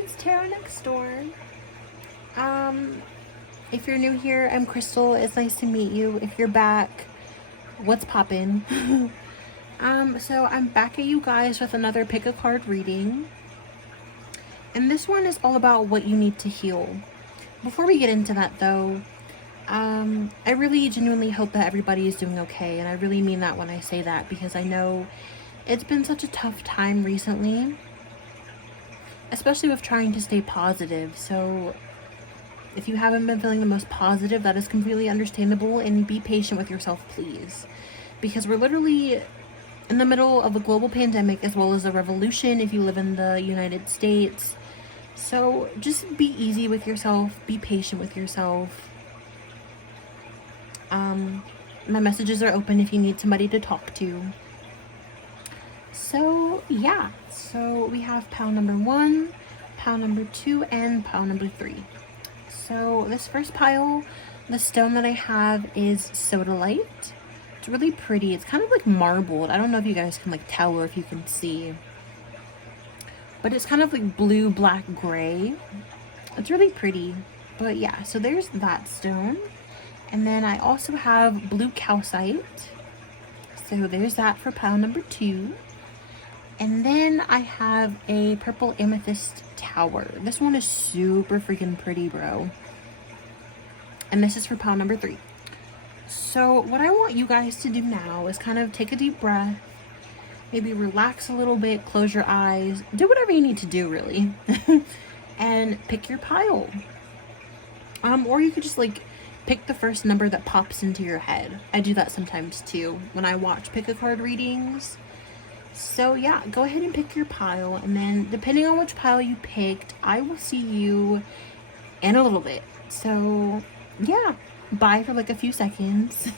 it's TarotNextDoor. If you're new here, I'm Crystal. It's nice to meet you. If you're back, what's poppin'? So I'm back at you guys with another pick a card reading. And this one is all about what you need to heal. Before we get into that though, I really genuinely hope that everybody is doing okay. And I really mean that when I say that, because I know it's been such a tough time recently, especially with trying to stay positive. So if you haven't been feeling the most positive, that is completely understandable, and be patient with yourself, please. Because we're literally in the middle of a global pandemic as well as a revolution if you live in the United States. So just be easy with yourself, be patient with yourself. My messages are open if you need somebody to talk to. So yeah, so we have pile number 1, pile number 2, and pile number 3. So this first pile, the stone that I have is sodalite. It's really pretty. It's kind of like marbled. I don't know if you guys can like tell or if you can see, but it's kind of like blue, black, gray. It's really pretty. But yeah, so there's that stone. And then I also have blue calcite. So there's that for pile number 2. And then I have a purple amethyst tower. This one is super freaking pretty, bro. And this is for pile number 3. So what I want you guys to do now is kind of take a deep breath, maybe relax a little bit, close your eyes, do whatever you need to do really, and pick your pile. Or you could just like pick the first number that pops into your head. I do that sometimes too when I watch pick a card readings. So yeah, go ahead and pick your pile, and then depending on which pile you picked, I will see you in a little bit. So yeah, bye for like a few seconds.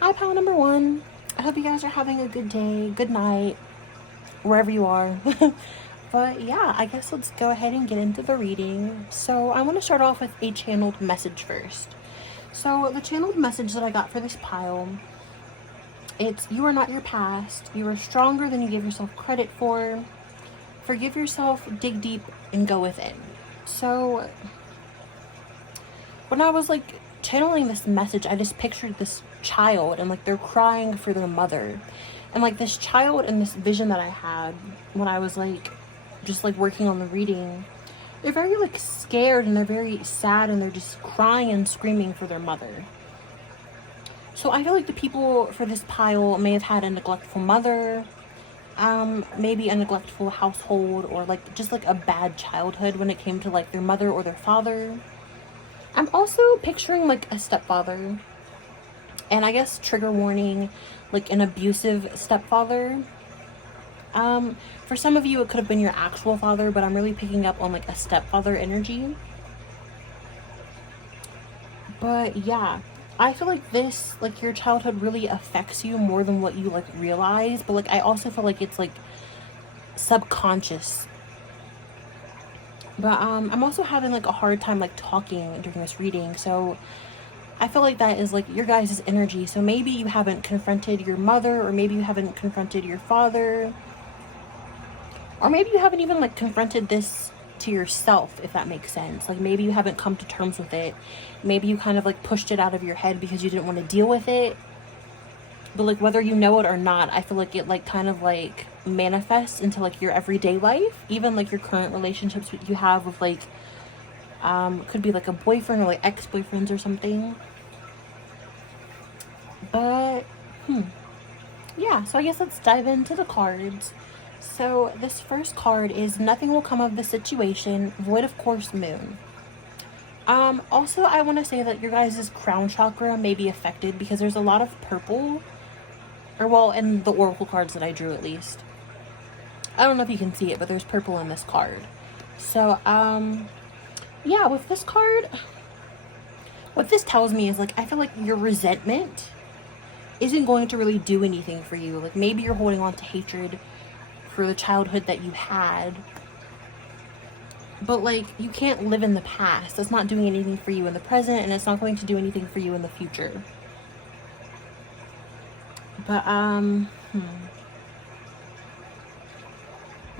Hi, pile number 1. I hope you guys are having a good day, good night, wherever you are. But yeah, I guess let's go ahead and get into the reading. So I want to start off with a channeled message first. So the channeled message that I got for this pile, it's: you are not your past. You are stronger than you give yourself credit for. Forgive yourself, dig deep, and go within. So when I was like channeling this message, I just pictured this child and like they're crying for their mother. And like this child and this vision that I had when I was like just like working on the reading, they're very like scared and they're very sad and they're just crying and screaming for their mother. So I feel like the people for this pile may have had a neglectful mother, maybe a neglectful household, or like just like a bad childhood when it came to like their mother or their father. I'm also picturing like a stepfather, and I guess trigger warning, like an abusive stepfather. For some of you it could have been your actual father, but I'm really picking up on like a stepfather energy. But yeah, I feel like this, like your childhood really affects you more than what you like realize, but like I also feel like it's like subconscious. But I'm also having like a hard time like talking during this reading, so I feel like that is like your guys' energy. So maybe you haven't confronted your mother, or maybe you haven't confronted your father, or maybe you haven't even like confronted this to yourself, if that makes sense. Like maybe you haven't come to terms with it. Maybe you kind of like pushed it out of your head because you didn't want to deal with it. But like whether you know it or not, I feel like it like kind of like manifests into like your everyday life, even like your current relationships you have with like could be like a boyfriend or like ex-boyfriends or something. But yeah, so I guess let's dive into the cards. So this first card is: nothing will come of the situation, void of course, moon. Also I want to say that your guys' crown chakra may be affected because there's a lot of purple, or well, in the oracle cards that I drew at least. I don't know if you can see it, but there's purple in this card. So yeah, with this card, what this tells me is like I feel like your resentment isn't going to really do anything for you. Like maybe you're holding on to hatred for the childhood that you had, but like you can't live in the past. That's not doing anything for you in the present, and it's not going to do anything for you in the future. But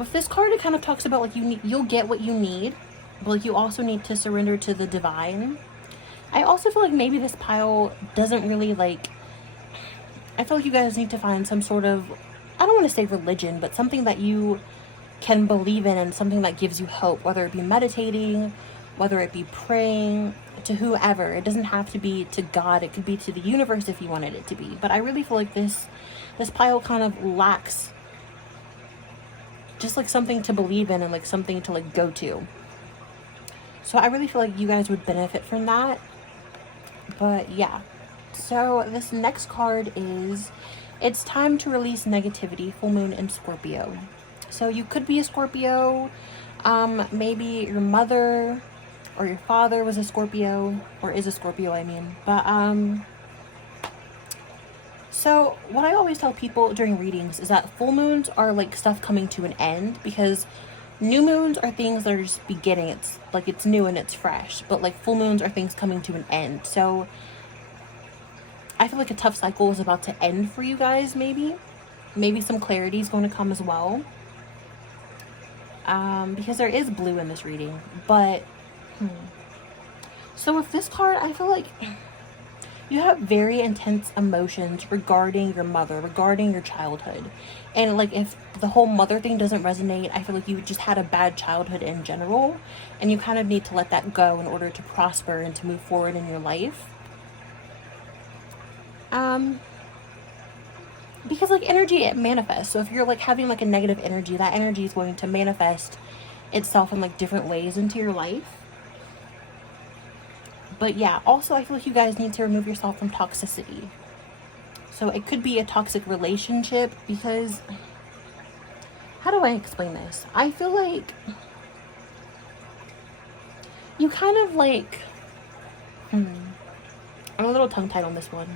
with this card, it kind of talks about like you'll get what you need, but like you also need to surrender to the divine. I also feel like maybe this pile doesn't really like, I feel like you guys need to find some sort of, I don't want to say religion, but something that you can believe in and something that gives you hope, whether it be meditating, whether it be praying to whoever. It doesn't have to be to God. It could be to the universe if you wanted it to be. But I really feel like this pile kind of lacks just like something to believe in and like something to like go to. So I really feel like you guys would benefit from that. But yeah. So this next card is, it's time to release negativity, full moon in Scorpio. So you could be a Scorpio. Maybe your mother or your father was a Scorpio, or is a Scorpio, I mean. But so what I always tell people during readings is that full moons are like stuff coming to an end, because new moons are things that are just beginning. It's like it's new and it's fresh, but like full moons are things coming to an end. So I feel like a tough cycle is about to end for you guys. Maybe some clarity is going to come as well, because there is blue in this reading. But so with this card, I feel like you have very intense emotions regarding your mother, regarding your childhood. And like if the whole mother thing doesn't resonate, I feel like you just had a bad childhood in general, and you kind of need to let that go in order to prosper and to move forward in your life. Because like energy, it manifests. So if you're like having like a negative energy, that energy is going to manifest itself in like different ways into your life. But yeah, also I feel like you guys need to remove yourself from toxicity. So it could be a toxic relationship, because how do I explain this? I feel like you kind of like, I'm a little tongue-tied on this one.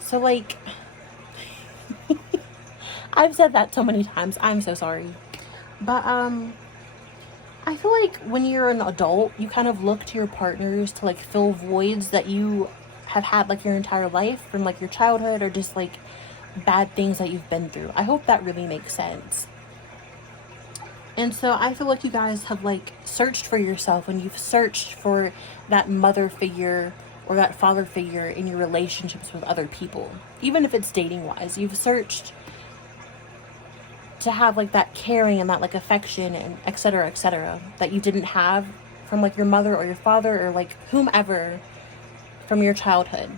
So like, I've said that so many times, I'm so sorry. But I feel like when you're an adult, you kind of look to your partners to like fill voids that you have had like your entire life from like your childhood, or just like bad things that you've been through. I hope that really makes sense. And so I feel like you guys have like searched for yourself, and you've searched for that mother figure or that father figure in your relationships with other people. Even if it's dating wise, you've searched to have like that caring and that like affection and etc that you didn't have from like your mother or your father, or like whomever from your childhood.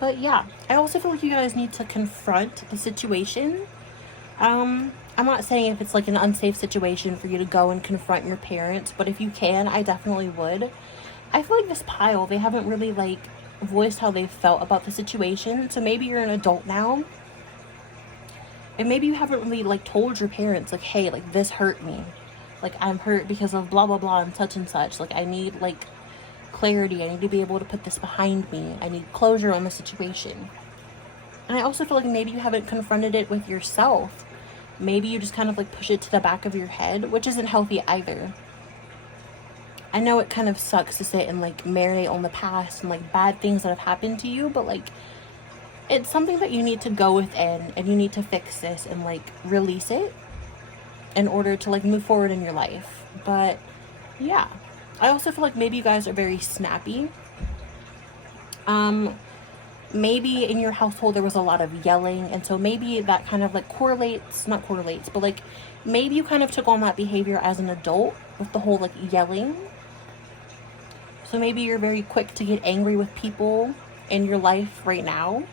But yeah, I also feel like you guys need to confront the situation. I'm not saying if it's like an unsafe situation for you to go and confront your parents, but if you can, I definitely would. I feel like this pile, they haven't really like voiced how they felt about the situation. So maybe you're an adult now, and maybe you haven't really like told your parents like, hey, like this hurt me, like I'm hurt because of blah blah blah and such, like I need like clarity, I need to be able to put this behind me, I need closure on the situation. And I also feel like maybe you haven't confronted it with yourself. Maybe you just kind of like push it to the back of your head, which isn't healthy either. I know it kind of sucks to sit and like marinate on the past and like bad things that have happened to you, but like it's something that you need to go within, and you need to fix this and like release it in order to like move forward in your life. But yeah, I also feel like maybe you guys are very snappy. Maybe in your household there was a lot of yelling, and so maybe that kind of like not correlates, but like maybe you kind of took on that behavior as an adult with the whole like yelling. So maybe you're very quick to get angry with people in your life right now.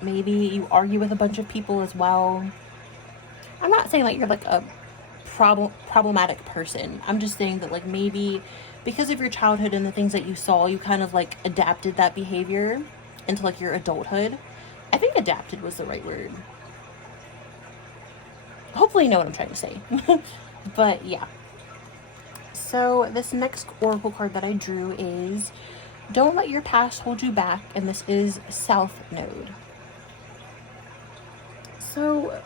Maybe you argue with a bunch of people as well. I'm not saying like you're like a problematic person. I'm just saying that like maybe because of your childhood and the things that you saw, you kind of like adapted that behavior into like your adulthood. I think adapted was the right word. Hopefully you know what I'm trying to say. But yeah. So this next oracle card that I drew is Don't Let Your Past Hold You Back, and this is South Node. So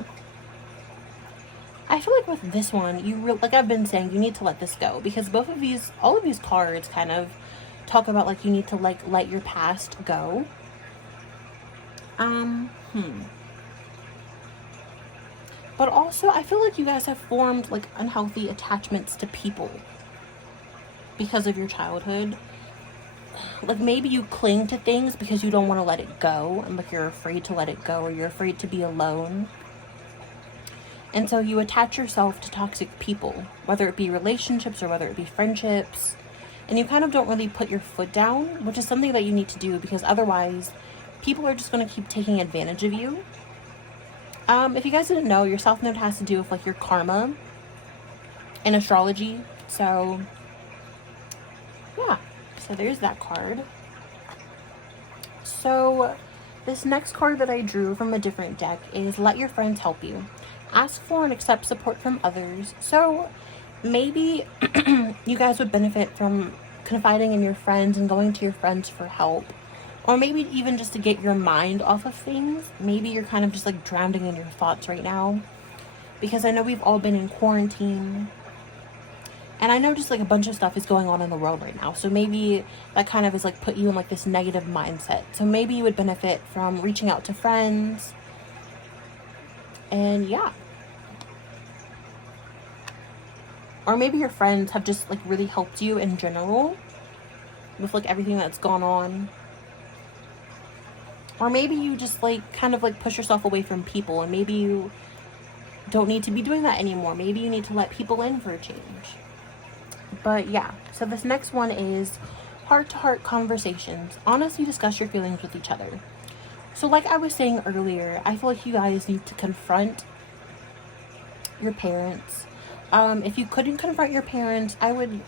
I feel like with this one, like I've been saying, you need to let this go, because all of these cards kind of talk about like you need to like let your past go. Um, hmm. But also, I feel like you guys have formed like unhealthy attachments to people because of your childhood. Like maybe you cling to things because you don't want to let it go, and like you're afraid to let it go, or you're afraid to be alone. And so you attach yourself to toxic people, whether it be relationships or whether it be friendships. And you kind of don't really put your foot down, which is something that you need to do, because otherwise people are just going to keep taking advantage of you. If you guys didn't know, your South Node has to do with like your karma in astrology. So yeah, so there's that card. So this next card that I drew from a different deck is Let Your Friends Help You. Ask for and accept support from others. So maybe you guys would benefit from confiding in your friends and going to your friends for help. Or maybe even just to get your mind off of things. Maybe you're kind of just like drowning in your thoughts right now. Because I know we've all been in quarantine. And I know just like a bunch of stuff is going on in the world right now. So maybe that kind of is like put you in like this negative mindset. So maybe you would benefit from reaching out to friends. And yeah. Or maybe your friends have just like really helped you in general with like everything that's gone on. Or maybe you just like kind of like push yourself away from people, and maybe you don't need to be doing that anymore. Maybe you need to let people in for a change. But yeah, so this next one is heart-to-heart conversations. Honestly discuss your feelings with each other. So like I was saying earlier, I feel like you guys need to confront your parents. If you couldn't confront your parents, I would,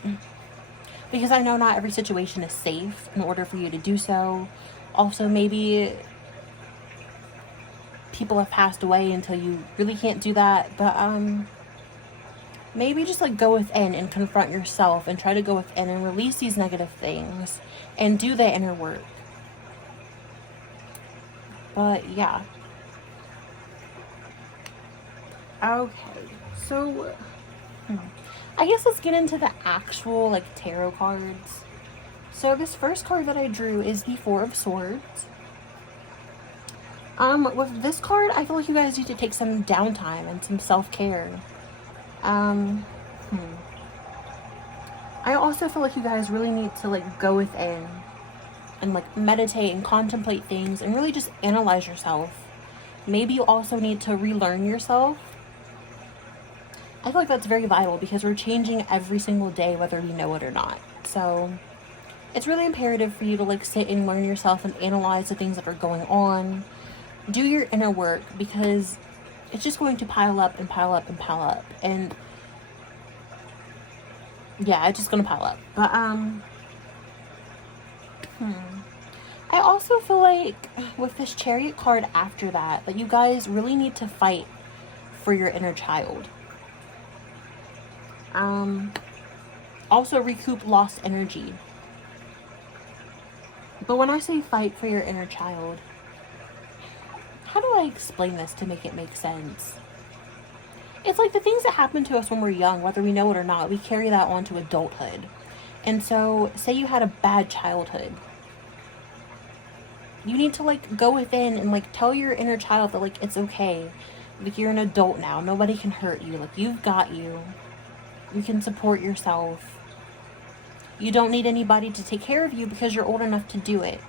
because I know not every situation is safe in order for you to do so. Also, maybe people have passed away until you really can't do that. But maybe just like go within and confront yourself and try to go within and release these negative things and do the inner work. But yeah. Okay, so I guess let's get into the actual like tarot cards. So this first card that I drew is the Four of Swords. With this card, I feel like you guys need to take some downtime and some self-care. I also feel like you guys really need to like go within and like meditate and contemplate things and really just analyze yourself. Maybe you also need to relearn yourself. I feel like that's very vital because we're changing every single day, whether we know it or not. So it's really imperative for you to like sit and learn yourself and analyze the things that are going on. Do your inner work, because it's just going to pile up and pile up and pile up. And yeah, it's just going to pile up. But I also feel like with this Chariot card after that you guys really need to fight for your inner child. Also recoup lost energy. But when I say fight for your inner child, how do I explain this to make it make sense? It's like the things that happen to us when we're young, whether we know it or not, we carry that on to adulthood. And so, say you had a bad childhood. You need to like go within and like tell your inner child that like it's okay. Like you're an adult now. Nobody can hurt you. Like you've got you. You can support yourself. You don't need anybody to take care of you because you're old enough to do it.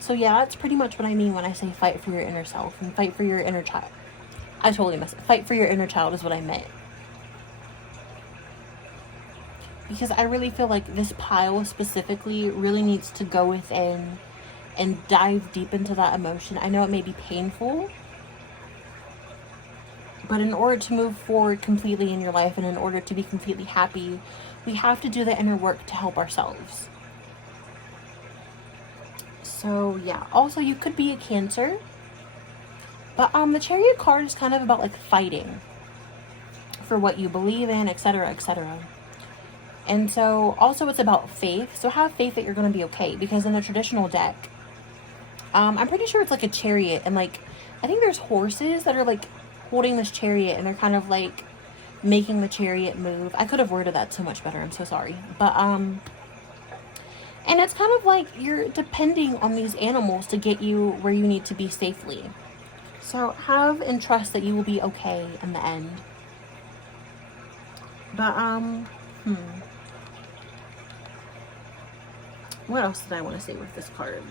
So yeah, that's pretty much what I mean when I say fight for your inner self and fight for your inner child. I totally messed it. Fight for your inner child is what I meant. Because I really feel like this pile specifically really needs to go within and dive deep into that emotion. I know it may be painful, but in order to move forward completely in your life and in order to be completely happy, we have to do the inner work to help ourselves. So yeah, also you could be a Cancer, but the Chariot card is kind of about like fighting for what you believe in, etc., etc. And so also it's about faith. So have faith that you're going to be okay, because in a traditional deck, I'm pretty sure it's like a chariot, and like I think there's horses that are like holding this chariot and they're kind of like making the chariot move. I could have worded that so much better. I'm so sorry. But And it's kind of like you're depending on these animals to get you where you need to be safely. So have and trust that you will be okay in the end. But, what else did I want to say with this card?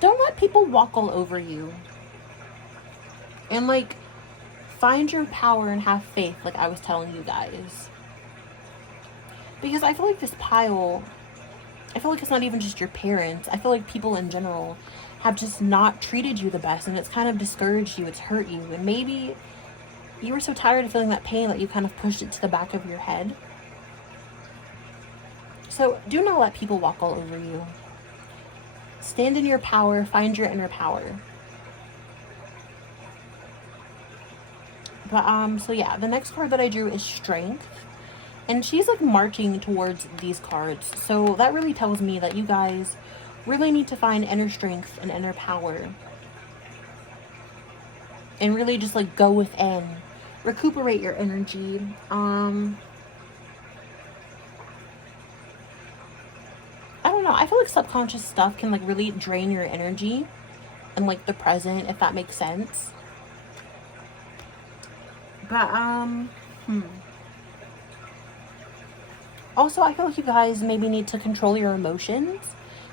Don't let people walk all over you. And, like, find your power and have faith, like I was telling you guys. Because I feel like this pile, I feel like it's not even just your parents. I feel like people in general have just not treated you the best, and it's kind of discouraged you, it's hurt you, and maybe you were so tired of feeling that pain that you kind of pushed it to the back of your head. So do not let people walk all over you. Stand in your power, find your inner power. But, so yeah, the next card that I drew is Strength. And she's like marching towards these cards. So that really tells me that you guys really need to find inner strength and inner power. And really just like go within. Recuperate your energy. I don't know. I feel like subconscious stuff can like really drain your energy and like the present, if that makes sense. But, also, I feel like you guys maybe need to control your emotions,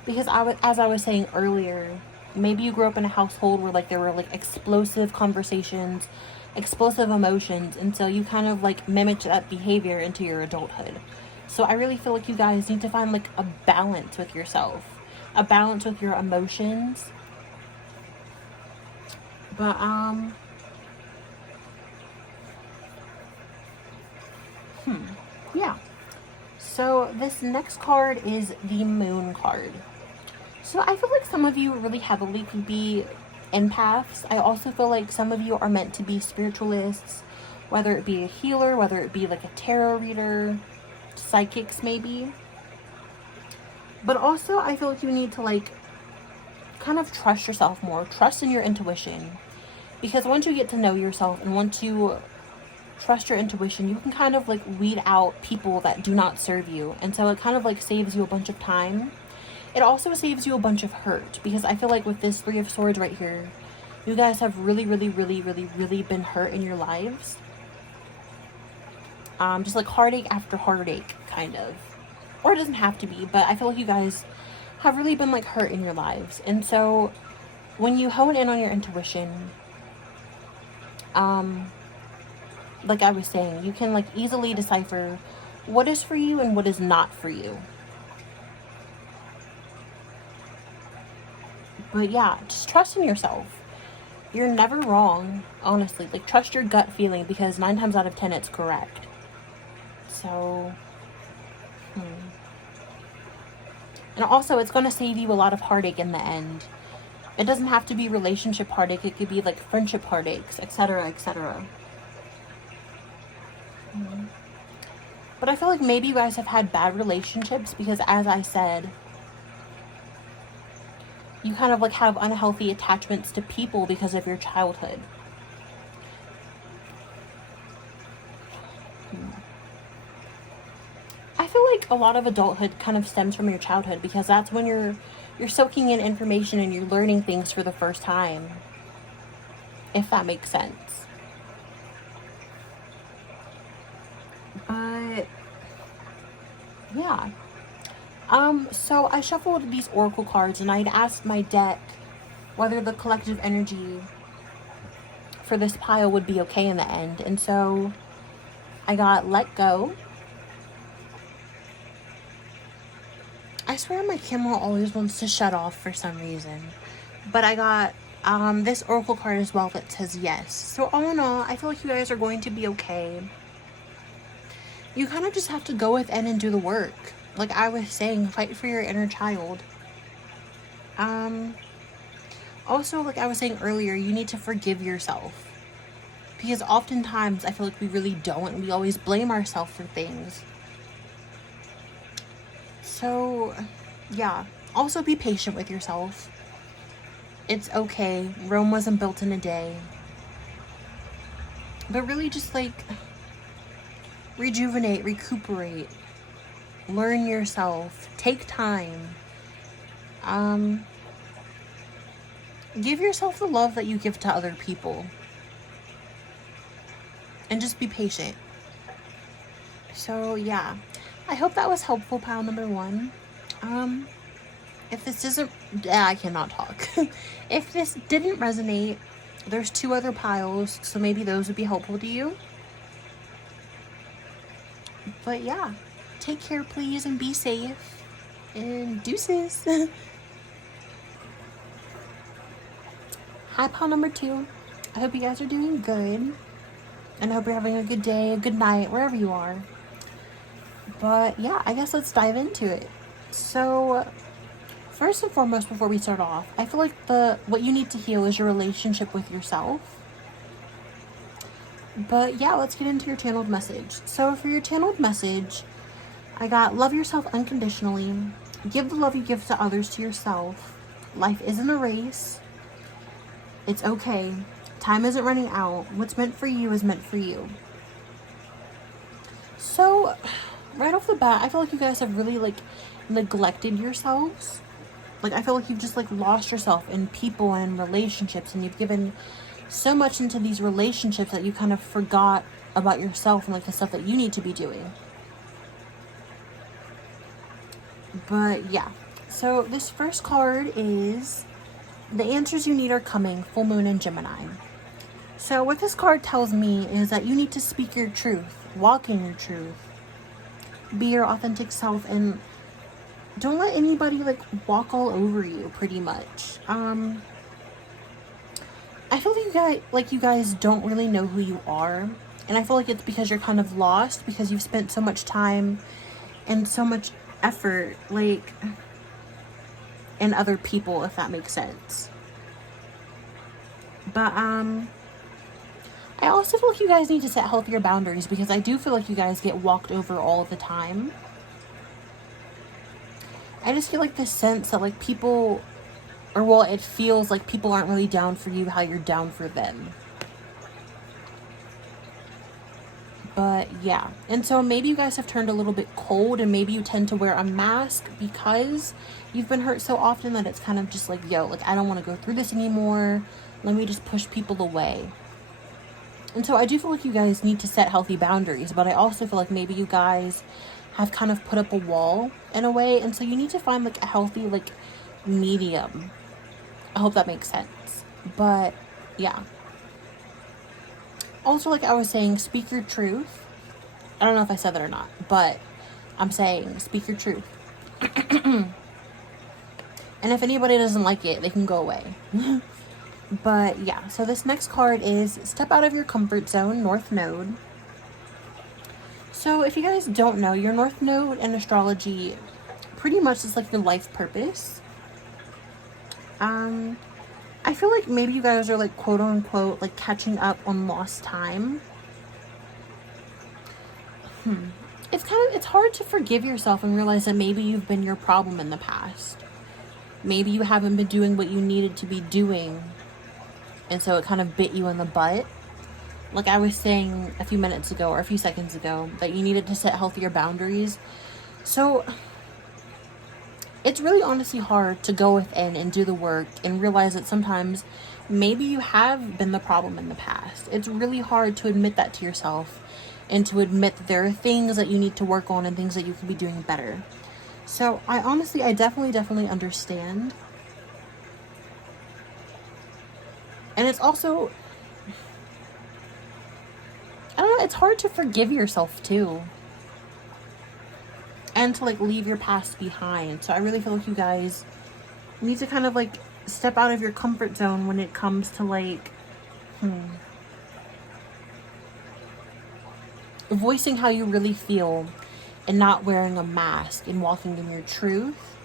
because as I was saying earlier, maybe you grew up in a household where like there were like explosive conversations, explosive emotions, and so you kind of like mimicked that behavior into your adulthood. So I really feel like you guys need to find like a balance with yourself, a balance with your emotions. But yeah. So this next card is the Moon card. So I feel like some of you really heavily could be empaths. I also feel like some of you are meant to be spiritualists, whether it be a healer, whether it be like a tarot reader, psychics maybe. But also I feel like you need to like kind of trust yourself more, trust in your intuition. Because once you get to know yourself and once you trust your intuition, you can kind of like weed out people that do not serve you. And so it kind of like saves you a bunch of time. It also saves you a bunch of hurt, because I feel like with this Three of Swords right here, you guys have really been hurt in your lives. Just like heartache after heartache, kind of. Or it doesn't have to be, but I feel like you guys have really been like hurt in your lives. And so when you hone in on your intuition, like I was saying, you can like easily decipher what is for you and what is not for you. But yeah, just trust in yourself. You're never wrong, honestly. Like, trust your gut feeling, because 9 times out of 10 it's correct. So, and also it's going to save you a lot of heartache in the end. It doesn't have to be relationship heartache. It could be like friendship heartaches, etc., etc. But I feel like maybe you guys have had bad relationships, because as I said, you kind of like have unhealthy attachments to people because of your childhood. I feel like a lot of adulthood kind of stems from your childhood, because that's when you're soaking in information and you're learning things for the first time, if that makes sense. But yeah. So I shuffled these oracle cards, and I'd asked my deck whether the collective energy for this pile would be okay in the end. And so I got Let Go. I swear my camera always wants to shut off for some reason. But I got this oracle card as well that says Yes. So all in all, I feel like you guys are going to be okay. You kind of just have to go within and do the work. Like I was saying, fight for your inner child. Also, like I was saying earlier, you need to forgive yourself. Because oftentimes, I feel like we really don't. We always blame ourselves for things. So, yeah. Also, be patient with yourself. It's okay. Rome wasn't built in a day. But really just, like, rejuvenate, recuperate, learn yourself, take time. Give yourself the love that you give to other people. And just be patient. So yeah, I hope that was helpful, pile number 1. If this doesn't, I cannot talk. If this didn't resonate, there's 2 other piles, so maybe those would be helpful to you. But yeah, take care, please, and be safe. And deuces. Hi, pile number 2. I hope you guys are doing good. And I hope you're having a good day, a good night, wherever you are. But yeah, I guess let's dive into it. So, first and foremost, before we start off, I feel like what you need to heal is your relationship with yourself. But yeah, let's get into your channeled message. So for your channeled message, I got love yourself unconditionally. Give the love you give to others to yourself. Life isn't a race. It's okay. Time isn't running out. What's meant for you is meant for you. So, right off the bat, I feel like you guys have really, like, neglected yourselves. Like, I feel like you've just, like, lost yourself in people and in relationships, and you've given so much into these relationships that you kind of forgot about yourself and, like, the stuff that you need to be doing. But, yeah. So, this first card is the answers you need are coming, full moon and Gemini. So, what this card tells me is that you need to speak your truth, walk in your truth, be your authentic self, and don't let anybody, like, walk all over you, pretty much. I feel like you guys don't really know who you are, and I feel like it's because you're kind of lost, because you've spent so much time and so much effort, like, in other people, if that makes sense. But, I also feel like you guys need to set healthier boundaries, because I do feel like you guys get walked over all the time. I just feel like this sense that, like, people, or well, it feels like people aren't really down for you how you're down for them. But yeah, and so maybe you guys have turned a little bit cold, and maybe you tend to wear a mask because you've been hurt so often that it's kind of just like, yo, like, I don't want to go through this anymore. Let me just push people away. And so I do feel like you guys need to set healthy boundaries, but I also feel like maybe you guys have kind of put up a wall in a way, and so you need to find, like, a healthy, like, medium. I hope that makes sense. But yeah. Also, like I was saying, speak your truth. I don't know if I said that or not, but I'm saying speak your truth. And if anybody doesn't like it, they can go away. But yeah, so this next card is step out of your comfort zone, North Node. So if you guys don't know, your North Node in astrology pretty much is like your life purpose. I feel like maybe you guys are, like, quote unquote, like, catching up on lost time. It's hard to forgive yourself and realize that maybe you've been your problem in the past. Maybe you haven't been doing what you needed to be doing, and so it kind of bit you in the butt. Like I was saying a few minutes ago, or a few seconds ago, that you needed to set healthier boundaries. So it's really honestly hard to go within and do the work and realize that sometimes maybe you have been the problem in the past. It's really hard to admit that to yourself and to admit that there are things that you need to work on and things that you can be doing better. So I definitely understand. And it's also, I don't know, it's hard to forgive yourself too. And to, like, leave your past behind. So I really feel like you guys need to kind of, like, step out of your comfort zone when it comes to, like, voicing how you really feel and not wearing a mask and walking in your truth.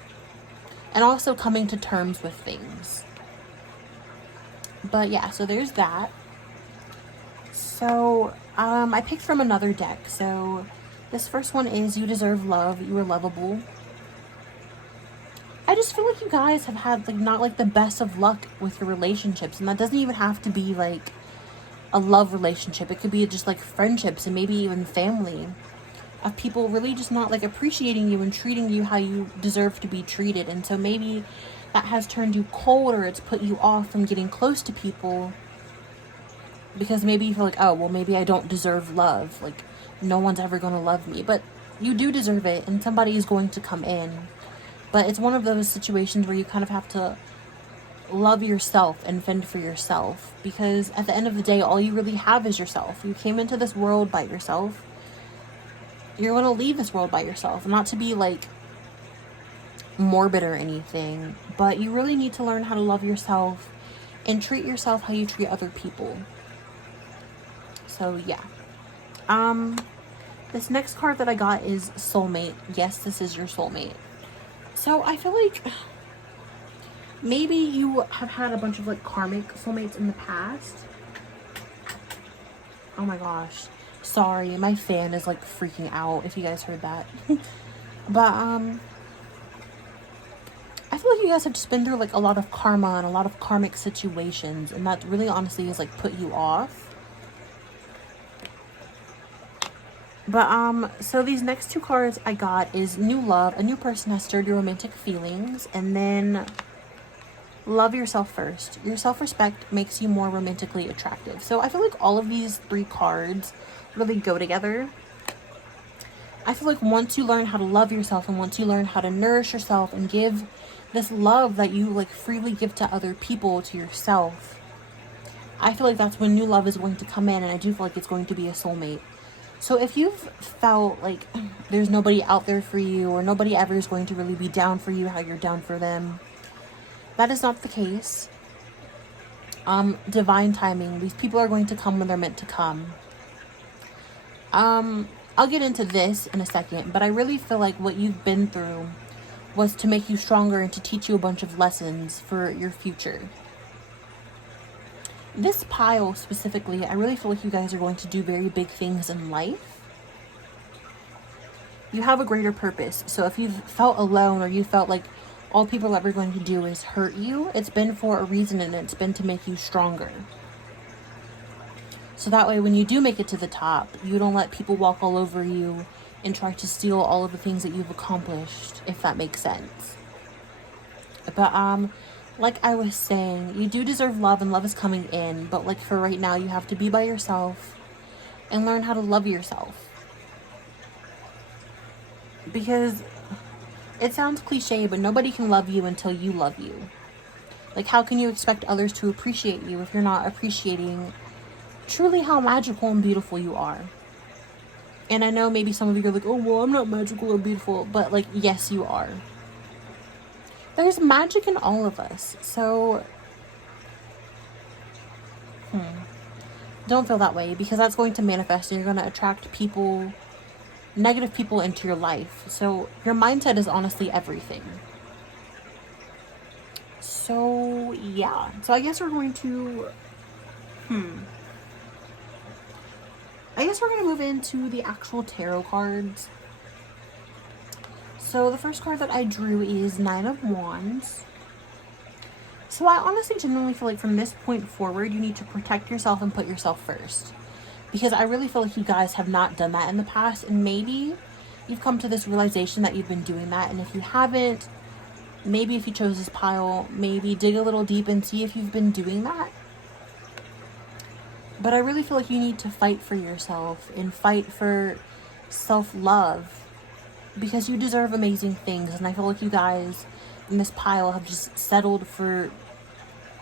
And also coming to terms with things. But yeah, so there's that. So, I picked from another deck. So this first one is you deserve love. You are lovable. I just feel like you guys have had, like, not, like, the best of luck with your relationships. And that doesn't even have to be, like, a love relationship. It could be just like friendships and maybe even family, of people really just not like appreciating you and treating you how you deserve to be treated. And so maybe that has turned you cold, or it's put you off from getting close to people because maybe you feel like, oh, well, maybe I don't deserve love. Like, no one's ever going to love me. But you do deserve it, and somebody is going to come in. But it's one of those situations where you kind of have to love yourself and fend for yourself, because at the end of the day, all you really have is yourself. You came into this world by yourself. You're going to leave this world by yourself. Not to be like morbid or anything, but you really need to learn how to love yourself and treat yourself how you treat other people. So yeah. This next card that I got is soulmate. Yes, this is your soulmate. So I feel like maybe you have had a bunch of like karmic soulmates in the past. Oh my gosh. Sorry, my fan is like freaking out if you guys heard that. But I feel like you guys have just been through like a lot of karma and a lot of karmic situations, and that really honestly has like put you off. But so these next two cards I got is new love. A new person has stirred your romantic feelings, and then love yourself first. Your self-respect makes you more romantically attractive. So I feel like all of these three cards really go together. I feel like once you learn how to love yourself, and once you learn how to nourish yourself and give this love that you like freely give to other people, to yourself, I feel like that's when new love is going to come in, and I do feel like it's going to be a soulmate. So if you've felt like there's nobody out there for you, or nobody ever is going to really be down for you how you're down for them, that is not the case. Divine timing. These people are going to come when they're meant to come. I'll get into this in a second, but I really feel like what you've been through was to make you stronger and to teach you a bunch of lessons for your future. This pile specifically, I really feel like you guys are going to do very big things in life. You have a greater purpose. So if you've felt alone, or you felt like all people are ever going to do is hurt you, it's been for a reason, and it's been to make you stronger. So that way, when you do make it to the top, you don't let people walk all over you and try to steal all of the things that you've accomplished, if that makes sense. But like I was saying, you do deserve love, and love is coming in. But like for right now, you have to be by yourself and learn how to love yourself. Because it sounds cliche, but nobody can love you until you love you. Like, how can you expect others to appreciate you if you're not appreciating truly how magical and beautiful you are? And I know maybe some of you are like, oh, well, I'm not magical or beautiful. But like, yes, you are. There's magic in all of us. So, don't feel that way, because that's going to manifest, and you're going to attract people, negative people, into your life. So your mindset is honestly everything. So yeah. So I guess we're going to, move into the actual tarot cards. So the first card that I drew is Nine of Wands. So I honestly genuinely feel like from this point forward, you need to protect yourself and put yourself first. Because I really feel like you guys have not done that in the past, and maybe you've come to this realization that you've been doing that. And if you haven't, maybe if you chose this pile, maybe dig a little deep and see if you've been doing that. But I really feel like you need to fight for yourself and fight for self-love, because you deserve amazing things. And I feel like you guys in this pile have just settled for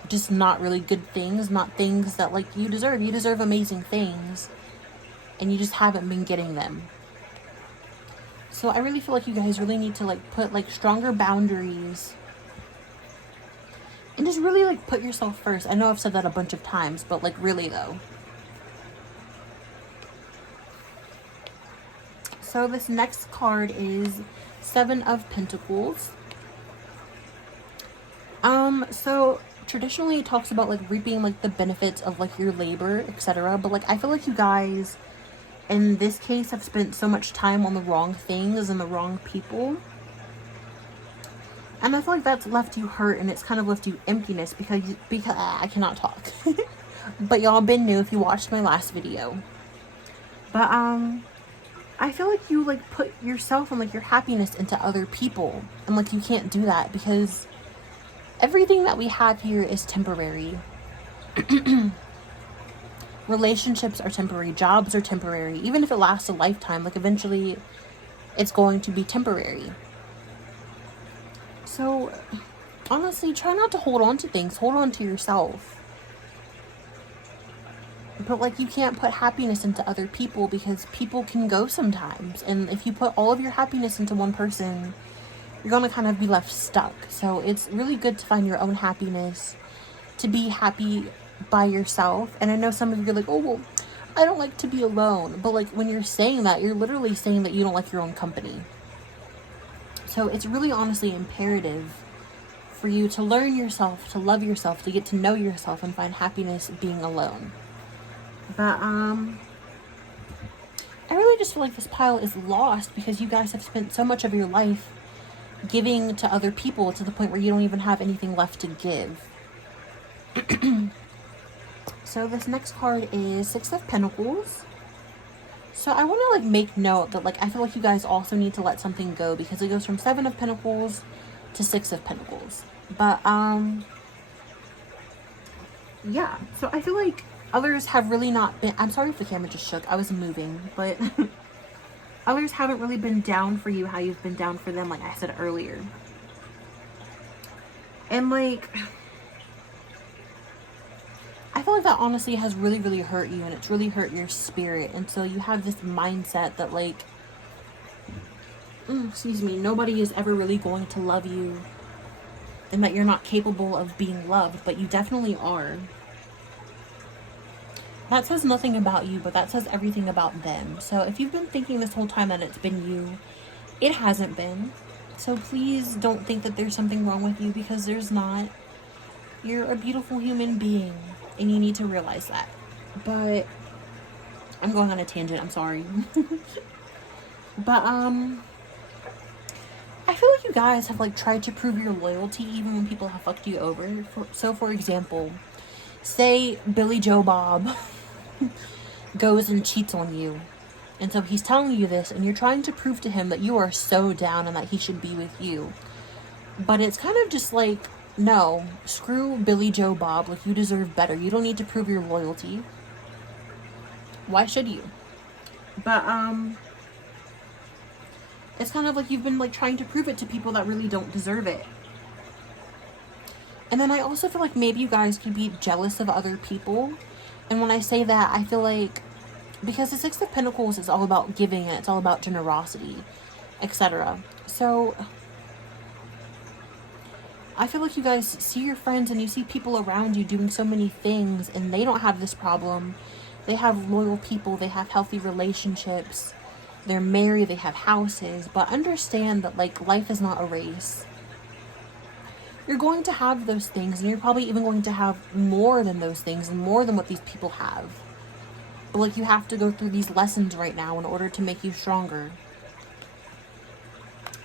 just not really good things, not things that like you deserve. You deserve amazing things, and you just haven't been getting them. So I really feel like you guys really need to like put like stronger boundaries, and just really like put yourself first. I know I've said that a bunch of times, but like really though. So this next card is Seven of Pentacles. So traditionally it talks about like reaping like the benefits of like your labor, etc. But like I feel like you guys in this case have spent so much time on the wrong things and the wrong people. And I feel like that's left you hurt, and it's kind of left you emptiness because I cannot talk. But y'all been new if you watched my last video. But I feel like you like put yourself and like your happiness into other people, and like you can't do that because everything that we have here is temporary. Relationships are temporary, jobs are temporary. Even if it lasts a lifetime, like eventually it's going to be temporary. So honestly, try not to hold on to things. Hold on to yourself. But like you can't put happiness into other people because people can go sometimes. And if you put all of your happiness into one person, you're going to kind of be left stuck. So it's really good to find your own happiness, to be happy by yourself. And I know some of you are like, oh, well, I don't like to be alone. But like when you're saying that, you're literally saying that you don't like your own company. So it's really honestly imperative for you to learn yourself, to love yourself, to get to know yourself and find happiness being alone. But I really just feel like this pile is lost because you guys have spent so much of your life giving to other people to the point where you don't even have anything left to give. So this next card is Six of Pentacles. So I want to like make note that like I feel like you guys also need to let something go because it goes from Seven of Pentacles to Six of Pentacles. But yeah, so I feel like others have really not been, I'm sorry if the camera just shook, I was moving, but others haven't really been down for you how you've been down for them, like I said earlier. And like I feel like that honestly has really, really hurt you, and it's really hurt your spirit. And so you have this mindset that like, excuse me, nobody is ever really going to love you, and that you're not capable of being loved, but you definitely are. That says nothing about you, but that says everything about them. So if you've been thinking this whole time that it's been you, it hasn't been. So please don't think that there's something wrong with you, because there's not. You're a beautiful human being, and you need to realize that. But I'm going on a tangent, I'm sorry. But I feel like you guys have like tried to prove your loyalty even when people have fucked you over. So for example, say Billy Joe Bob goes and cheats on you, and so he's telling you this, and you're trying to prove to him that you are so down and that he should be with you. But it's kind of just like, no, screw Billy Joe Bob, like you deserve better. You don't need to prove your loyalty. Why should you? But it's kind of like you've been like trying to prove it to people that really don't deserve it. And then I also feel like maybe you guys could be jealous of other people. And when I say that, I feel like, because the Six of Pentacles is all about giving, and it's all about generosity, etc. So I feel like you guys see your friends and you see people around you doing so many things, and they don't have this problem. They have loyal people, they have healthy relationships, they're married, they have houses. But understand that like life is not a race. You're going to have those things, and you're probably even going to have more than those things and more than what these people have. But like you have to go through these lessons right now in order to make you stronger.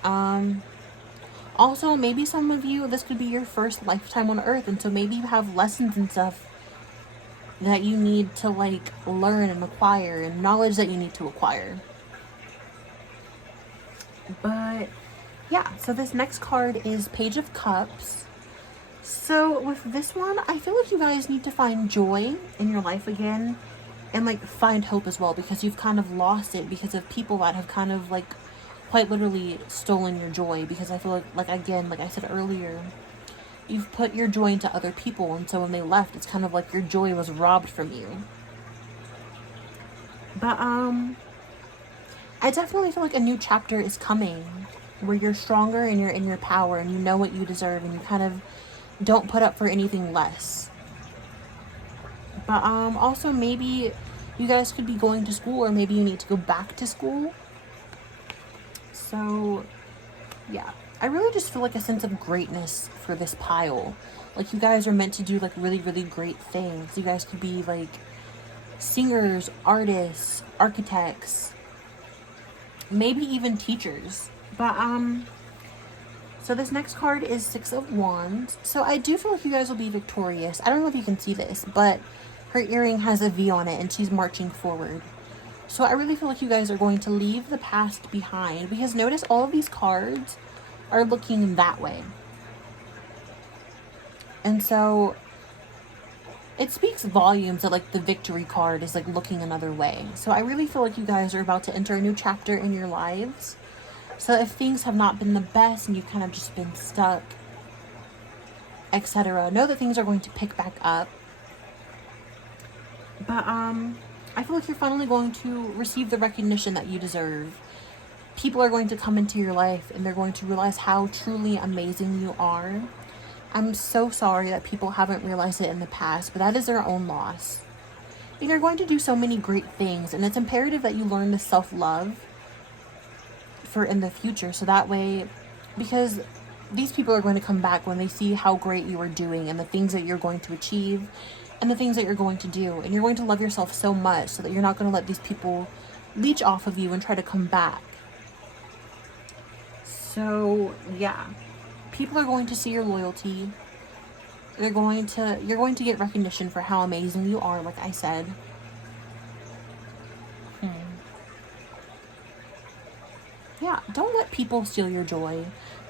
Also, maybe some of you, this could be your first lifetime on Earth, and so maybe you have lessons and stuff that you need to like learn and acquire, and knowledge that you need to acquire. But yeah, so this next card is Page of Cups. So with this one, I feel like you guys need to find joy in your life again, and like find hope as well, because you've kind of lost it because of people that have kind of like quite literally stolen your joy. Because I feel like again, like I said earlier, you've put your joy into other people, and so when they left, it's kind of like your joy was robbed from you. But I definitely feel like a new chapter is coming where you're stronger and you're in your power and you know what you deserve, and you kind of don't put up for anything less. But also maybe you guys could be going to school, or maybe you need to go back to school. So yeah, I really just feel like a sense of greatness for this pile. Like you guys are meant to do like really, really great things. You guys could be like singers, artists, architects, maybe even teachers. But so this next card is Six of Wands. So I do feel like you guys will be victorious. I don't know if you can see this, but her earring has a V on it and she's marching forward. So I really feel like you guys are going to leave the past behind, because notice all of these cards are looking that way. And so it speaks volumes that like the victory card is like looking another way. So I really feel like you guys are about to enter a new chapter in your lives. So if things have not been the best and you've kind of just been stuck, etc., know that things are going to pick back up. But I feel like you're finally going to receive the recognition that you deserve. People are going to come into your life and they're going to realize how truly amazing you are. I'm so sorry that people haven't realized it in the past, but that is their own loss. And you're going to do so many great things, and it's imperative that you learn to self-love for in the future, so that way, because these people are going to come back when they see how great you are doing and the things that you're going to achieve and the things that you're going to do, and you're going to love yourself so much so that you're not going to let these people leech off of you and try to come back. So yeah, people are going to see your loyalty. You're going to get recognition for how amazing you are, like I said. Yeah, don't let people steal your joy.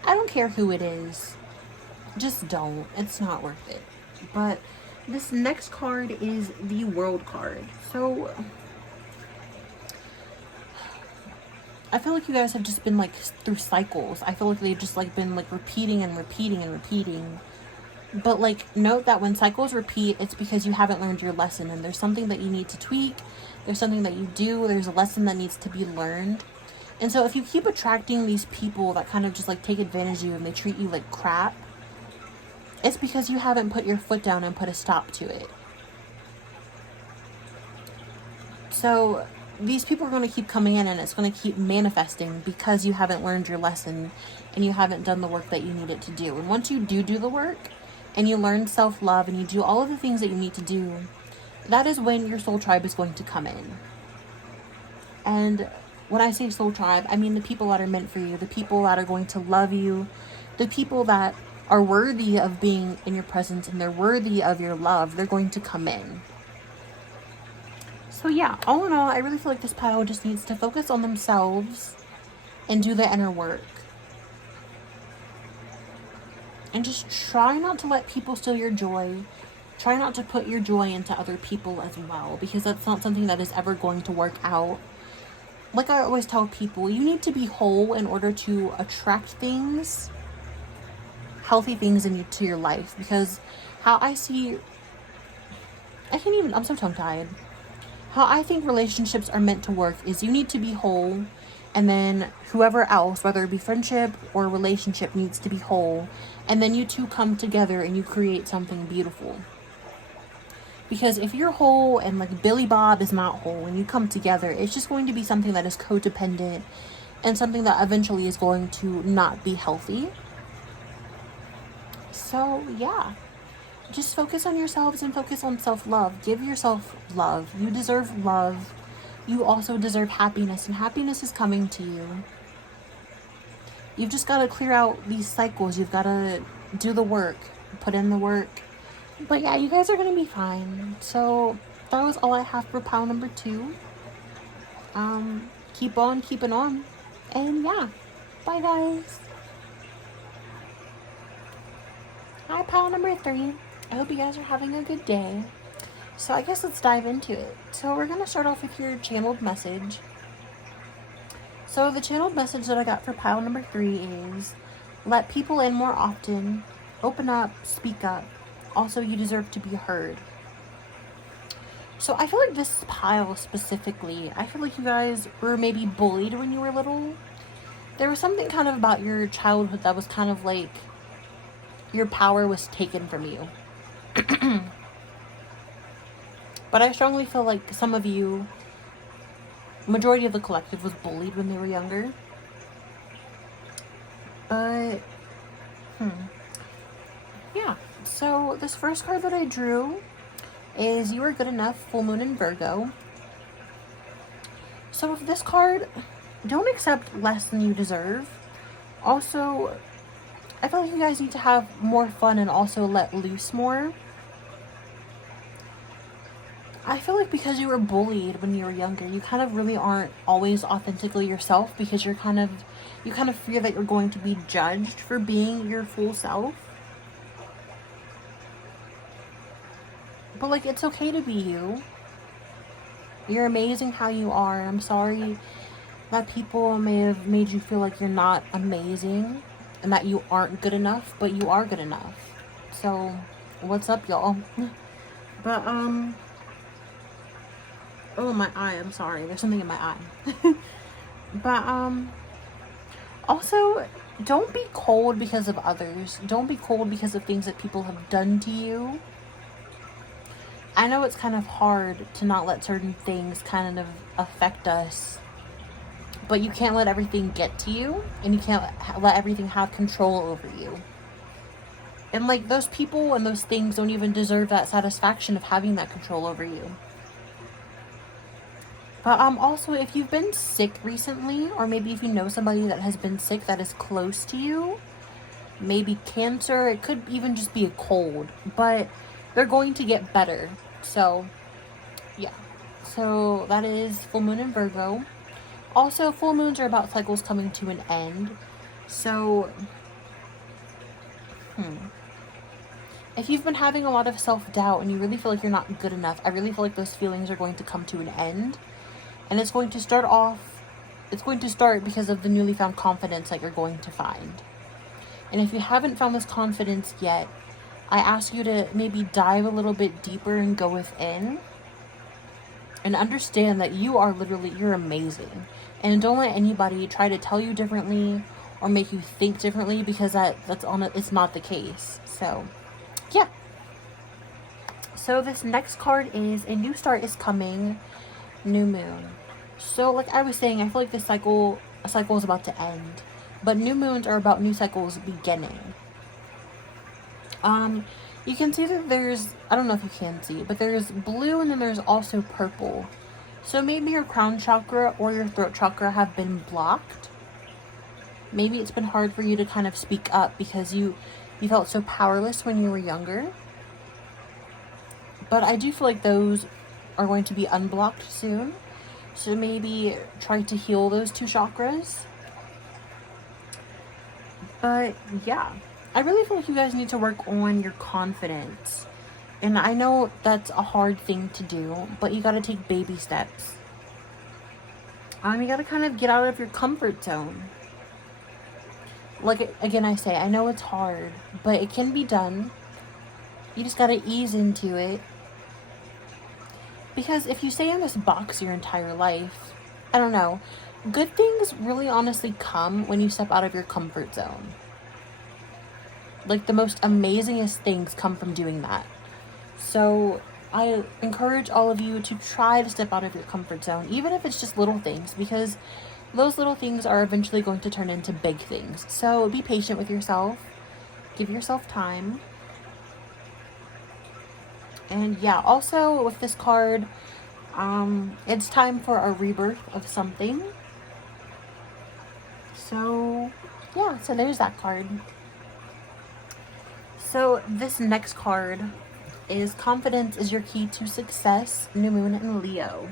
I don't care who it is. Just don't. It's not worth it. But this next card is the World card. So I feel like you guys have just been like through cycles. I feel like they've just like been like repeating and repeating and repeating. But like, note that when cycles repeat, it's because you haven't learned your lesson, and there's something that you need to tweak. There's something that you do. There's a lesson that needs to be learned. And so if you keep attracting these people that kind of just like take advantage of you and they treat you like crap, it's because you haven't put your foot down and put a stop to it. So these people are going to keep coming in, and it's going to keep manifesting because you haven't learned your lesson and you haven't done the work that you needed to do. And once you do the work and you learn self-love and you do all of the things that you need to do, that is when your soul tribe is going to come in. And when I say soul tribe, I mean the people that are meant for you, the people that are going to love you, the people that are worthy of being in your presence and they're worthy of your love. They're going to come in. So yeah, all in all, I really feel like this pile just needs to focus on themselves and do the inner work. And just try not to let people steal your joy. Try not to put your joy into other people as well, because that's not something that is ever going to work out. Like I always tell people, you need to be whole in order to attract things, healthy things into your life. Because how I see, I'm so tongue-tied. How I think relationships are meant to work is you need to be whole, and then whoever else, whether it be friendship or relationship, needs to be whole, and then you two come together and you create something beautiful. Because if you're whole and like Billy Bob is not whole and you come together, it's just going to be something that is codependent and something that eventually is going to not be healthy. So yeah, just focus on yourselves and focus on self-love. Give yourself love. You deserve love. You also deserve happiness, and happiness is coming to you. You've just got to clear out these cycles. You've got to do the work, put in the work. But yeah, you guys are going to be fine. So that was all I have for pile number 2. Keep on keeping on. And yeah, bye guys. Hi, pile number 3. I hope you guys are having a good day. So I guess let's dive into it. So we're going to start off with your channeled message. So the channeled message that I got for pile number 3 is, let people in more often, open up, speak up. Also, you deserve to be heard. So I feel like this pile specifically, I feel like you guys were maybe bullied when you were little. There was something kind of about your childhood that was kind of like your power was taken from you. But I strongly feel like some of you, majority of the collective, was bullied when they were younger. But, yeah. So this first card that I drew is You Are Good Enough, Full Moon in Virgo. So with this card, don't accept less than you deserve. Also, I feel like you guys need to have more fun and also let loose more. I feel like because you were bullied when you were younger, you kind of really aren't always authentically yourself, because you kind of fear that you're going to be judged for being your full self. But like, it's okay to be you. You're amazing how you are. I'm sorry that people may have made you feel like you're not amazing and that you aren't good enough, but you are good enough. So, what's up, y'all? But, oh, my eye, I'm sorry. There's something in my eye. But, also, don't be cold because of others. Don't be cold because of things that people have done to you. I know it's kind of hard to not let certain things kind of affect us, but you can't let everything get to you, and you can't let everything have control over you. And like, those people and those things don't even deserve that satisfaction of having that control over you. But also, if you've been sick recently, or maybe if you know somebody that has been sick that is close to you, maybe cancer, it could even just be a cold, but they're going to get better. So, yeah. So, that is full moon in Virgo. Also, full moons are about cycles coming to an end. So, if you've been having a lot of self-doubt and you really feel like you're not good enough, I really feel like those feelings are going to come to an end. And it's going to start because of the newly found confidence that you're going to find. And if you haven't found this confidence yet, I ask you to maybe dive a little bit deeper and go within and understand that you're amazing. And don't let anybody try to tell you differently or make you think differently, because it's not the case. So, yeah. So this next card is a new start is coming, new moon. So like I was saying, I feel like a cycle is about to end, but new moons are about new cycles beginning. You can see that I don't know if you can see, but there's blue and then there's also purple. So maybe your crown chakra or your throat chakra have been blocked. Maybe it's been hard for you to kind of speak up because you felt so powerless when you were younger. But I do feel like those are going to be unblocked soon. So maybe try to heal those two chakras. But yeah, I really feel like you guys need to work on your confidence. And I know that's a hard thing to do, but you gotta take baby steps. You gotta kind of get out of your comfort zone. Like, again, I say, I know it's hard, but it can be done. You just gotta ease into it. Because if you stay in this box your entire life, I don't know, good things really honestly come when you step out of your comfort zone. Like, the most amazingest things come from doing that. So I encourage all of you to try to step out of your comfort zone, even if it's just little things, because those little things are eventually going to turn into big things. So be patient with yourself. Give yourself time. And yeah, also with this card, it's time for a rebirth of something. So yeah, so there's that card. So this next card is confidence is your key to success, new moon in Leo.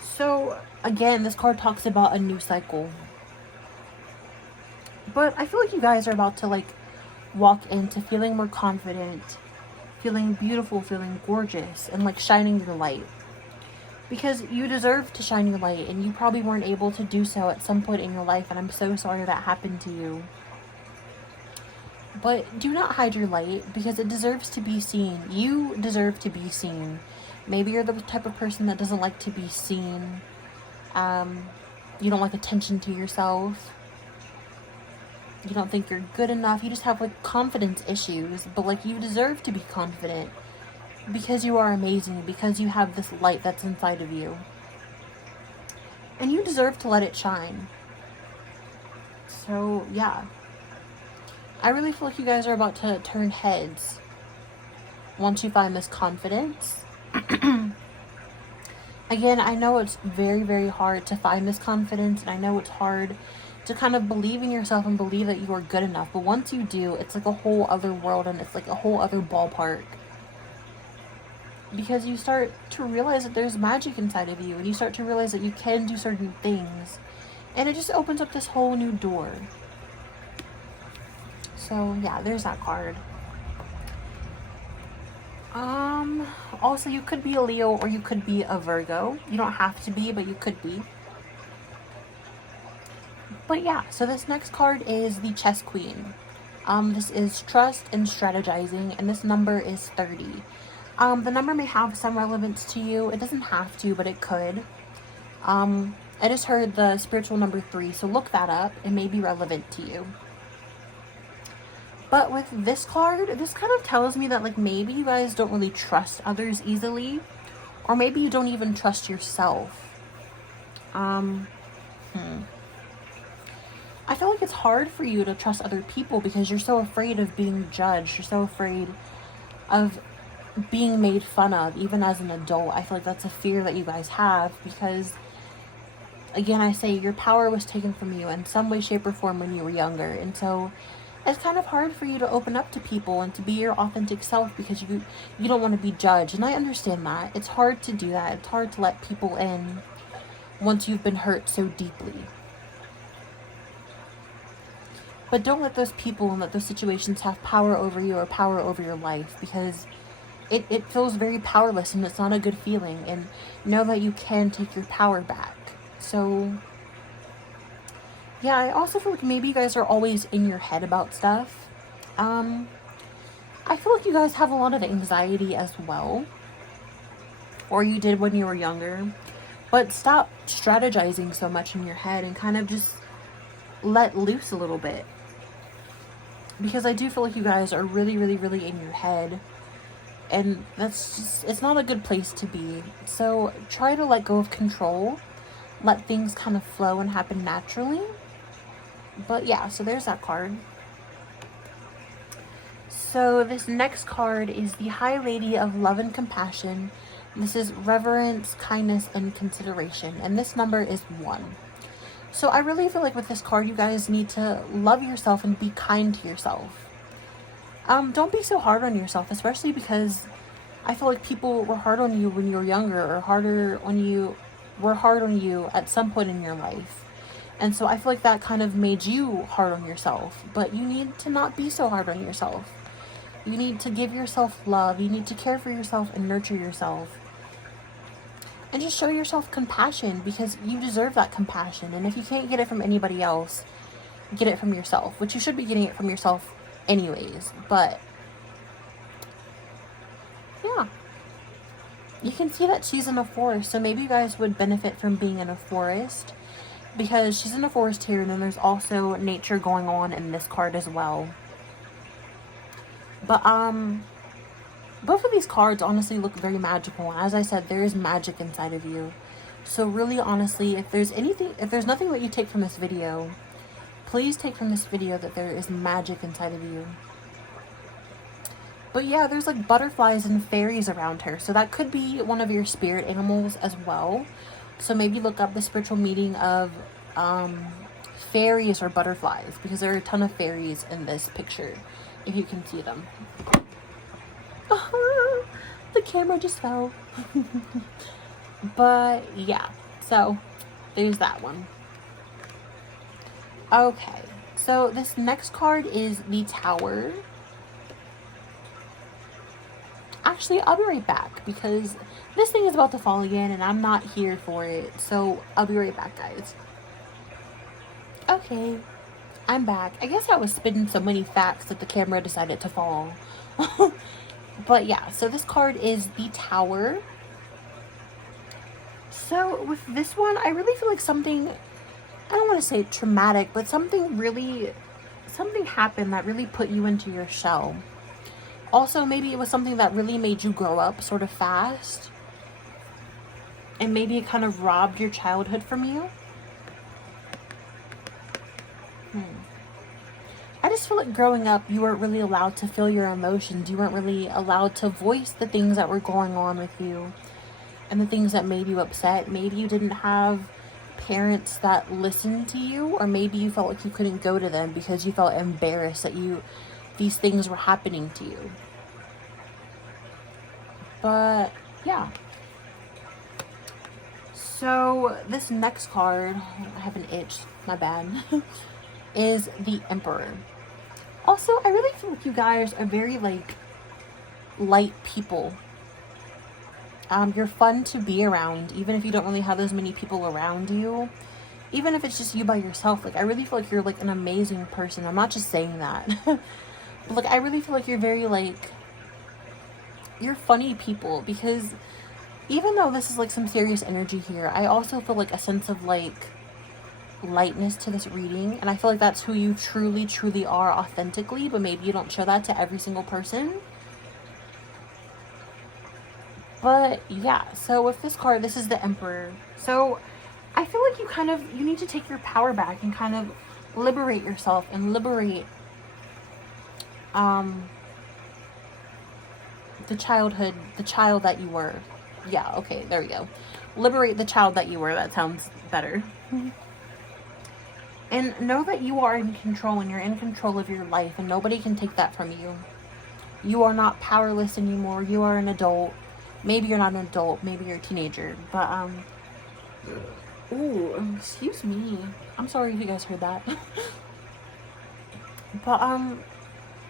So again, this card talks about a new cycle. But I feel like you guys are about to like walk into feeling more confident, feeling beautiful, feeling gorgeous, and like shining your light. Because you deserve to shine your light, and you probably weren't able to do so at some point in your life, and I'm so sorry that happened to you. But do not hide your light, because it deserves to be seen. You deserve to be seen. Maybe you're the type of person that doesn't like to be seen. You don't like attention to yourself. You don't think you're good enough. You just have like confidence issues. But like, you deserve to be confident, because you are amazing, because you have this light that's inside of you. And you deserve to let it shine. So yeah. I really feel like you guys are about to turn heads once you find this confidence. Again, I know it's very, very hard to find this confidence, and I know it's hard to kind of believe in yourself and believe that you are good enough. But once you do, it's like a whole other world, and it's like a whole other ballpark. because you start to realize that there's magic inside of you, and you start to realize that you can do certain things, and it just opens up this whole new door. So yeah, there's that card. Also, you could be a Leo or you could be a Virgo. You don't have to be, but you could be. But yeah, so this next card is the Chess Queen. This is trust and strategizing, and this number is 30. The number may have some relevance to you. It doesn't have to, but it could. I just heard the spiritual number 3, so look that up. It may be relevant to you. But with this card, this kind of tells me that, like, maybe you guys don't really trust others easily, or maybe you don't even trust yourself. I feel like it's hard for you to trust other people because you're so afraid of being judged. You're so afraid of being made fun of, even as an adult. I feel like that's a fear that you guys have because, again, I say your power was taken from you in some way, shape, or form when you were younger. And so it's kind of hard for you to open up to people and to be your authentic self because you don't want to be judged. And I understand that. It's hard to do that. It's hard to let people in once you've been hurt so deeply. But don't let those people and let those situations have power over you or power over your life, because it feels very powerless and it's not a good feeling. And know that you can take your power back. So yeah, I also feel like maybe you guys are always in your head about stuff. I feel like you guys have a lot of anxiety as well. Or you did when you were younger. But stop strategizing so much in your head and kind of just let loose a little bit. Because I do feel like you guys are really, really, really in your head. And that's just, it's not a good place to be. So try to let go of control. Let things kind of flow and happen naturally. But yeah, so there's that card. So this next card is the High Lady of Love and Compassion. This is reverence, kindness, and consideration. And this number is 1. So I really feel like with this card, you guys need to love yourself and be kind to yourself. Don't be so hard on yourself, especially because I feel like people were hard on you when you were younger, or were hard on you at some point in your life. And so I feel like that kind of made you hard on yourself. But you need to not be so hard on yourself. You need to give yourself love. You need to care for yourself and nurture yourself. And just show yourself compassion, because you deserve that compassion. And if you can't get it from anybody else, get it from yourself, which you should be getting it from yourself anyways. But yeah, you can see that she's in a forest, so maybe you guys would benefit from being in a forest, because she's in a forest here, and then there's also nature going on in this card as well. But both of these cards honestly look very magical, and as I said, there is magic inside of you. So really, honestly, if there's nothing that you take from this video, please take from this video that there is magic inside of you. But yeah, there's like butterflies and fairies around her, so that could be one of your spirit animals as well. So maybe look up the spiritual meaning of fairies or butterflies, because there are a ton of fairies in this picture, if you can see them. The camera just fell. But yeah, so there's that one. Okay, so this next card is the Tower. Actually, I'll be right back, because this thing is about to fall again and I'm not here for it. So I'll be right back, guys. Okay, I'm back. I guess I was spitting so many facts that the camera decided to fall. But yeah, so this card is the Tower. So with this one, I really feel like something, I don't want to say traumatic, but something happened that really put you into your shell. Also, maybe it was something that really made you grow up sort of fast. And maybe it kind of robbed your childhood from you. I just feel like growing up, you weren't really allowed to feel your emotions. You weren't really allowed to voice the things that were going on with you and the things that made you upset. Maybe you didn't have parents that listened to you, or maybe you felt like you couldn't go to them because you felt embarrassed that these things were happening to you. But yeah. So this next card, I have an itch, my bad, is the Emperor. Also, I really feel like you guys are very like light people. You're fun to be around, even if you don't really have as many people around you. Even if it's just you by yourself, like I really feel like you're like an amazing person. I'm not just saying that. But like I really feel like you're very like, you're funny people, because even though this is like some serious energy here, I also feel like a sense of like lightness to this reading, and I feel like that's who you truly are authentically, but maybe you don't show that to every single person. But yeah, so with this card, this is the Emperor. So I feel like you need to take your power back and kind of liberate yourself and liberate the child that you were. Yeah, okay, there we go. Liberate the child that you were. That sounds better. And know that you are in control, and you're in control of your life, and nobody can take that from you. You are not powerless anymore. You are an adult. Maybe you're not an adult. Maybe you're a teenager. But, ooh, excuse me. I'm sorry if you guys heard that. But,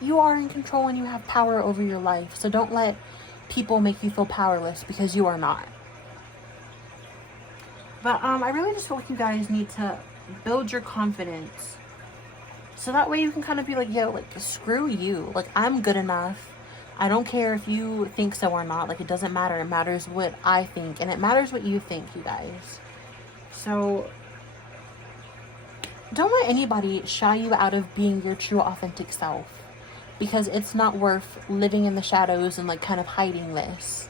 you are in control and you have power over your life. So don't let people make you feel powerless, because you are not. But, I really just feel like you guys need to build your confidence. So that way you can kind of be like, yo, like, screw you. Like, I'm good enough. I don't care if you think so or not. Like, it doesn't matter. It matters what I think. And it matters what you think, you guys. So don't let anybody shy you out of being your true authentic self, because it's not worth living in the shadows and like kind of hiding this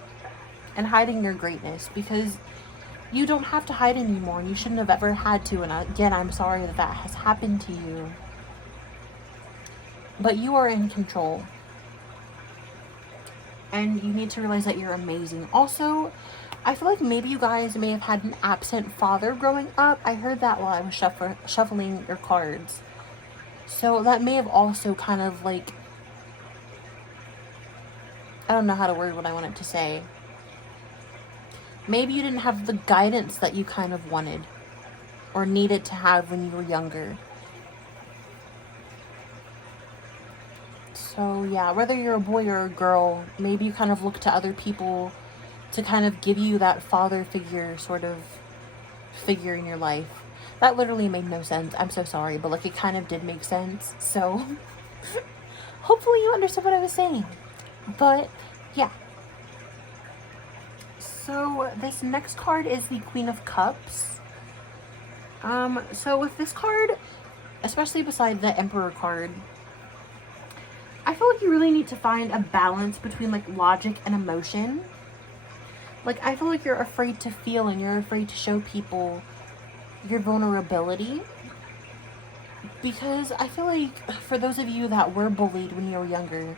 and hiding your greatness, because you don't have to hide anymore, and you shouldn't have ever had to. And again, I'm sorry that that has happened to you, but you are in control, and you need to realize that you're amazing. Also, I feel like maybe you guys may have had an absent father growing up. I heard that while I was shuffling your cards. So that may have also kind of like, I don't know how to word what I wanted to say. Maybe you didn't have the guidance that you kind of wanted or needed to have when you were younger. So yeah, whether you're a boy or a girl, maybe you kind of look to other people to kind of give you that father figure sort of figure in your life. That literally made no sense. I'm so sorry, but like it kind of did make sense. So hopefully you understood what I was saying. But yeah. So this next card is the Queen of Cups. So with this card, especially beside the Emperor card, I feel like you really need to find a balance between like logic and emotion. Like, I feel like you're afraid to feel, and you're afraid to show people your vulnerability, because I feel like for those of you that were bullied when you were younger,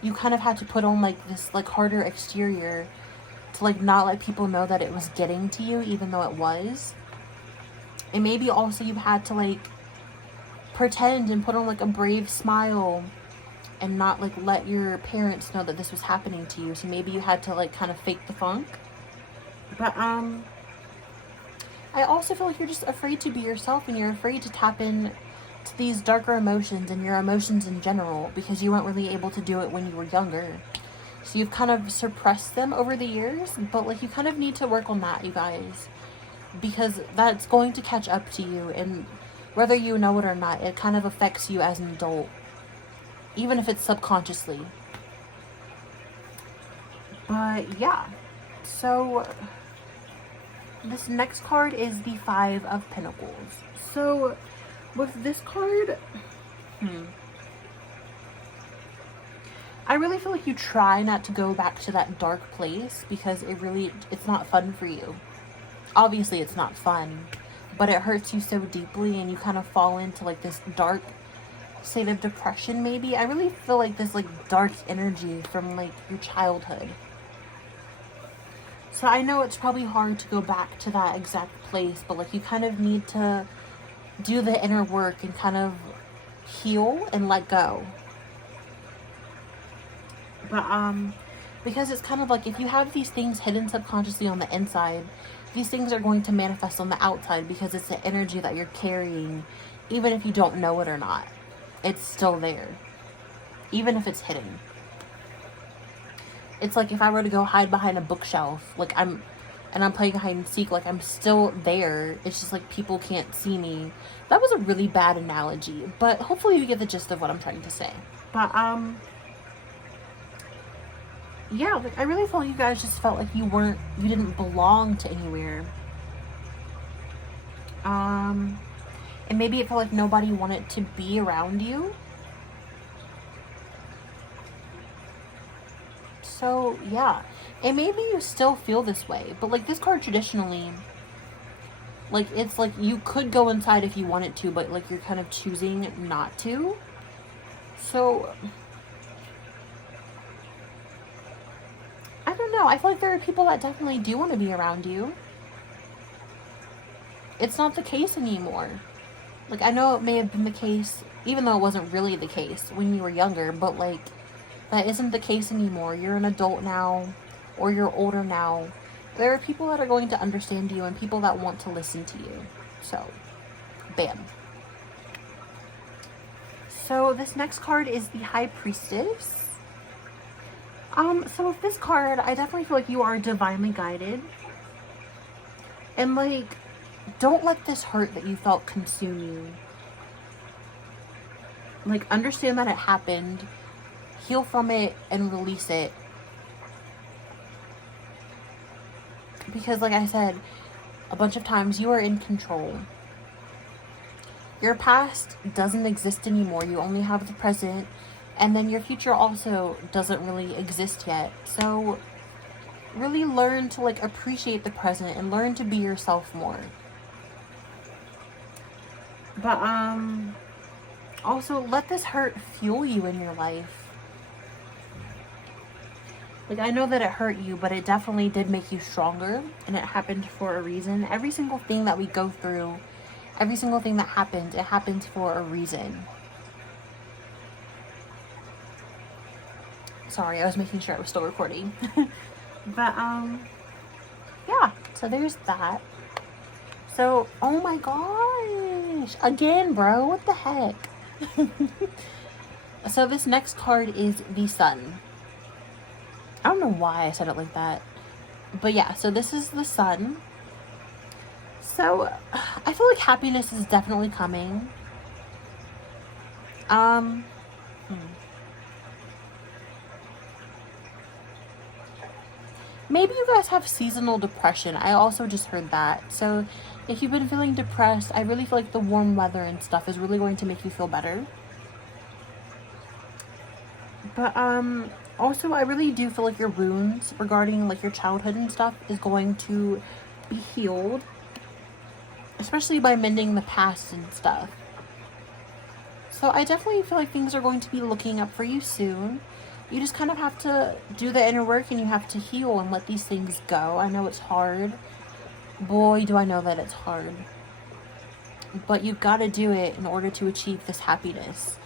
you kind of had to put on like this like harder exterior to like not let people know that it was getting to you, even though it was. And maybe also you had to like pretend and put on like a brave smile and not like let your parents know that this was happening to you. So maybe you had to like kind of fake the funk. But I also feel like you're just afraid to be yourself, and you're afraid to tap in to these darker emotions and your emotions in general, because you weren't really able to do it when you were younger. So you've kind of suppressed them over the years, but like you kind of need to work on that, you guys, because that's going to catch up to you, and whether you know it or not, it kind of affects you as an adult, even if it's subconsciously. But yeah, so this next card is the Five of Pentacles. So with this card, I really feel like you try not to go back to that dark place, because it's not fun for you. Obviously it's not fun, but it hurts you so deeply, and you kind of fall into like this dark state of depression maybe. I really feel like this like dark energy from like your childhood. So I know it's probably hard to go back to that exact place, but like you kind of need to do the inner work and kind of heal and let go. But Because it's kind of like, if you have these things hidden subconsciously on the inside, these things are going to manifest on the outside, because it's the energy that you're carrying, even if you don't know it or not. It's still there, even if it's hidden. It's like if I were to go hide behind a bookshelf, like I'm playing hide and seek, like I'm still there. It's just like people can't see me. That was a really bad analogy, but hopefully you get the gist of what I'm trying to say. But yeah, like I really felt you guys just felt like you didn't belong to anywhere. And maybe it felt like nobody wanted to be around you. So yeah, and maybe you still feel this way, but like this card traditionally, like it's like you could go inside if you wanted to, but like you're kind of choosing not to. So I don't know, I feel like there are people that definitely do want to be around you. It's not the case anymore. Like, I know it may have been the case, even though it wasn't really the case when you were younger, but like that isn't the case anymore. You're an adult now, or you're older now. There are people that are going to understand you and people that want to listen to you. So, bam. So this next card is the High Priestess. So with this card, I definitely feel like you are divinely guided. And like, don't let this hurt that you felt consume you. Like, understand that it happened. Heal from it and release it. Because like I said a bunch of times, you are in control. Your past doesn't exist anymore. You only have the present. And then your future also doesn't really exist yet. So really learn to like appreciate the present and learn to be yourself more. But also let this hurt fuel you in your life. Like, I know that it hurt you, but it definitely did make you stronger, and it happened for a reason. Every single thing that we go through, every single thing that happens, it happens for a reason. Sorry, I was making sure I was still recording. But yeah, so there's that. So, oh my gosh, again, bro, what the heck? So this next card is the Sun. I don't know why I said it like that, but yeah, so this is the Sun. So I feel like happiness is definitely coming. Maybe you guys have seasonal depression. I also just heard that. So if you've been feeling depressed, I really feel like the warm weather and stuff is really going to make you feel better. But also I really do feel like your wounds regarding like your childhood and stuff is going to be healed, especially by mending the past and stuff. So I definitely feel like things are going to be looking up for you soon. You just kind of have to do the inner work, and you have to heal and let these things go. I know it's hard. Boy, do I know that it's hard. But you've got to do it in order to achieve this happiness.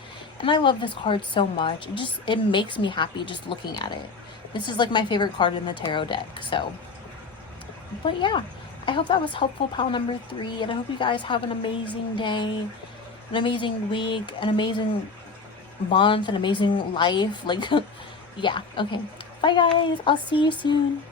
And I love this card so much. It makes me happy just looking at it. This is like my favorite card in the tarot deck. So, but yeah, I hope that was helpful, pile number 3. And I hope you guys have an amazing day, an amazing week, an amazing month, an amazing life. Like, yeah, okay. Bye guys, I'll see you soon.